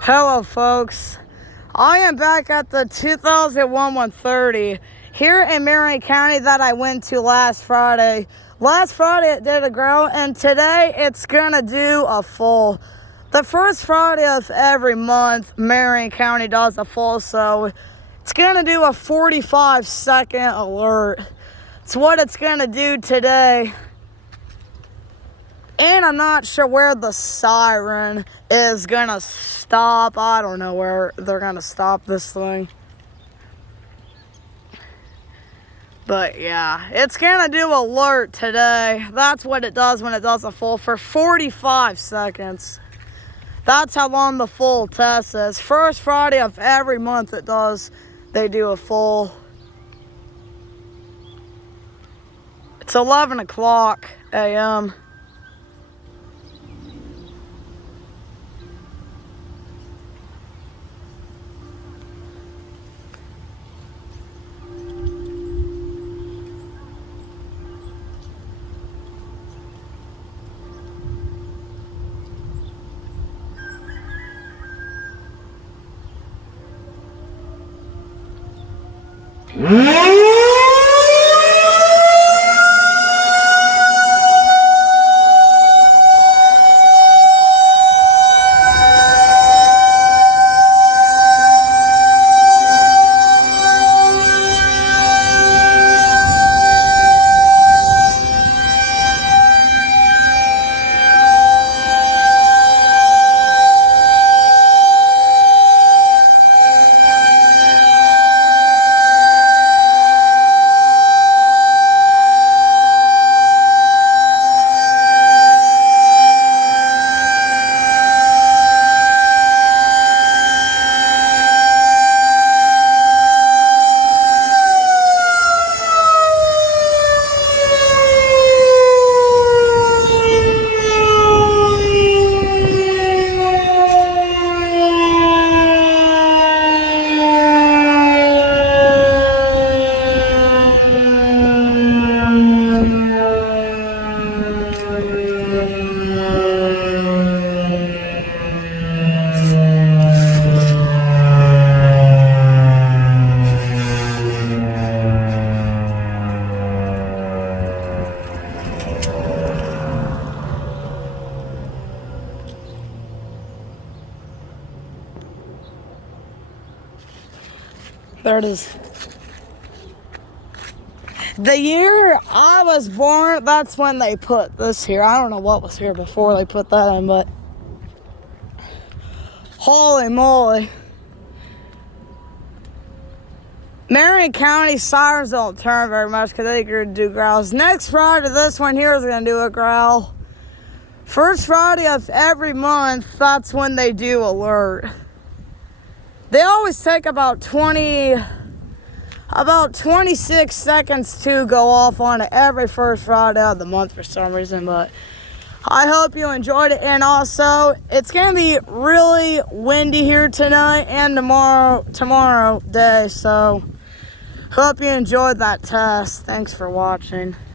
Hello folks, I am back at the 2001 130 here in Marion County that I went to last Friday. Last Friday it did a growl and today it's gonna do a full. The first Friday of every month Marion County does a full, so it's gonna do a 45-second alert. It's what it's gonna do today. And I'm not sure where the siren is gonna stop. I don't know where they're gonna stop this thing. But yeah, it's gonna do alert today. That's what it does when it does a full for 45 seconds. That's how long the full test is. First Friday of every month they do a full. It's 11 o'clock a.m. There it is. The year I was born, that's when they put this here. I don't know what was here before they put that in, but holy moly. Marion County sirens don't turn very much because they can do growls. Next Friday, this one here is going to do a growl. First Friday of every month, that's when they do alert. They always take about 26 seconds to go off on it every first Friday of the month for some reason. But I hope you enjoyed it. And also, it's going to be really windy here tonight and tomorrow day. So, hope you enjoyed that test. Thanks for watching.